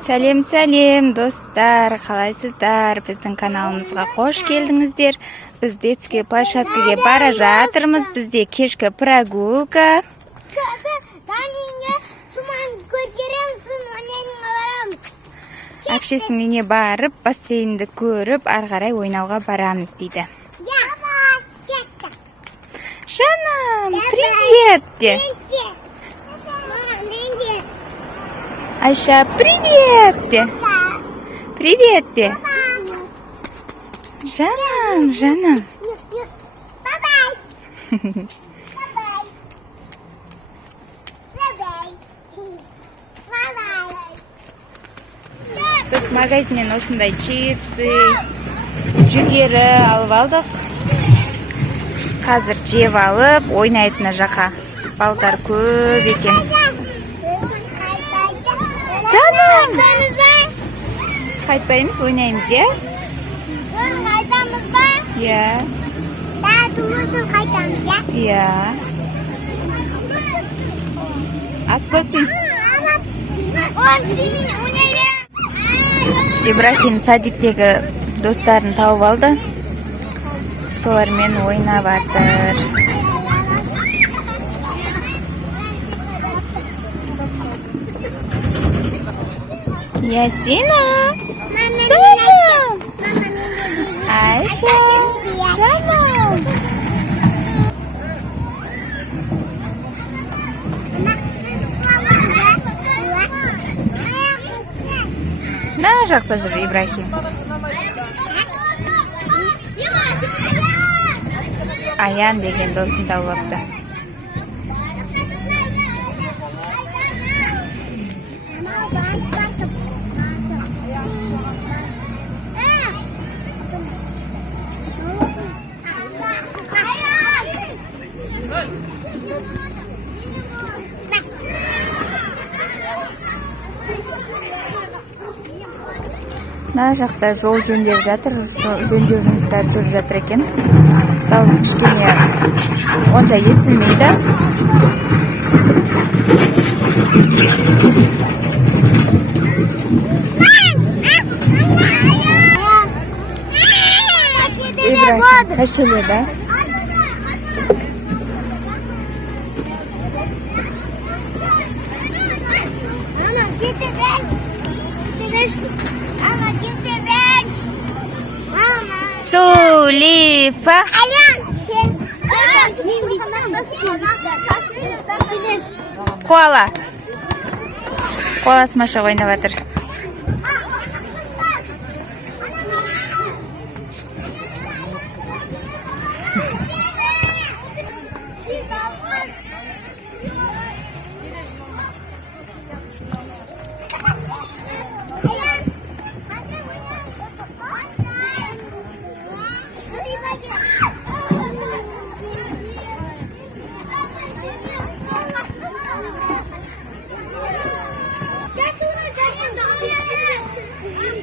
Сәлем достар, қалайсыздар? Біздің каналымызға қош келдіңіздер. Біз детский площадкаға бара жатырмыз. Бізде кешкі прогулка. Общественный үйіне барып, бассейнді көріп, ары қарай ойнауға барамыз дейді. Жаным, привет де. Айша, привет де. Привет де. Жаным. Біз магазиннен осындай чипсы, жүгері алып алдық. Қазір жеп алып, ойнайтыны жақа. Балдар көп екен. Жаным! Қайтпаймыз, ойнаймыз, е? Қайтамыз ба? Иә. Тұмызын қайтамыз, е? Иә. Ас болсын. Ибрахим садиктегі достарын тауып алды. Солармен ойнап жатыр. Ясина! Жаным! Айша! Жаным! Мына жақта жүр Ибрахим. Аян деген досын тауып алыпты. Мына жақта жол жөндеп жатыр, жөндеу жұмыстары жүріп жатыр екен. Дауыс кішкене онша естілмейді. Ибрахим кашеледі. Сулифа. Коала. Коала смаша ойнап жатыр.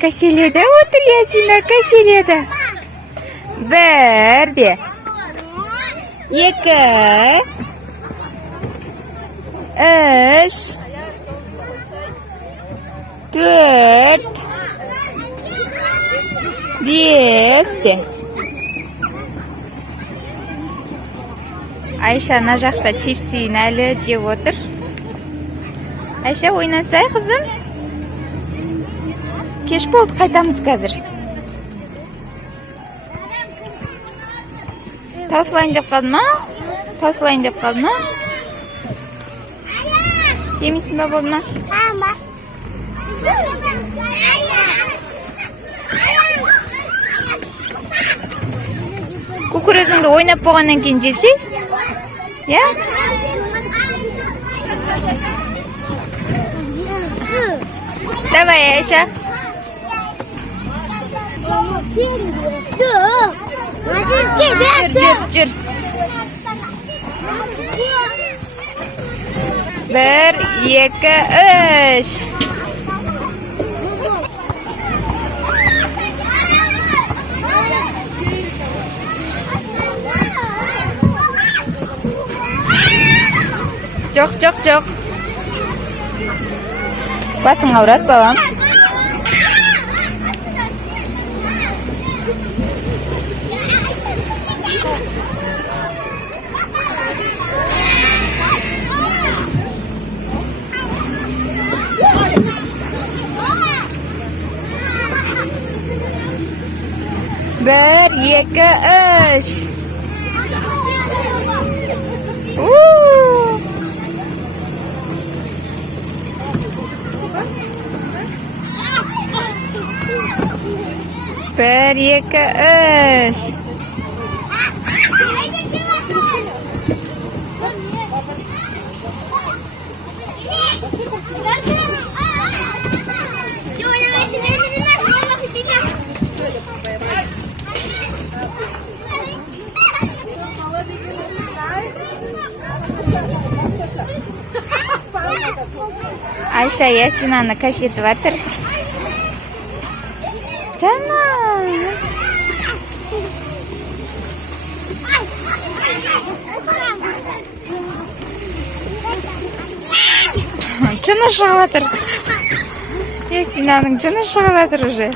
Каселеді отыр Ясина, каселеді. Бір де. Екі. Үш. Төрт. Бес де. Айша ана жақта чипсин әлі жеп отыр. Айша, ойнасай, қызым. Кеш болды, қайтамыз қазір. Таусылайын деп қалды ма? Таусылайын деп қалды ма? Емейсің ба, болды ма? Кукурузыңды ойнап болғаннан кейін жесе? Я? Давай, Айша. Жүр. Бір, екі, үш. Жоқ. Басың ауырады, балам. Bir, iki, üç. Bir, iki, üç. Ayşe Yasinani kashetyaptir. Canım. Canı шығыватыр. Ясинаның canı шығыватыр уже.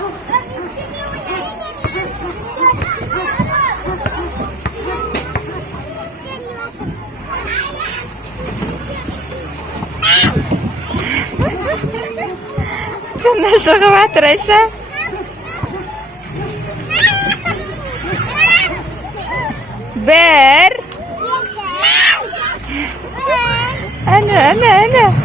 Canı шығыватыр, Ayşe. Bir. Ana.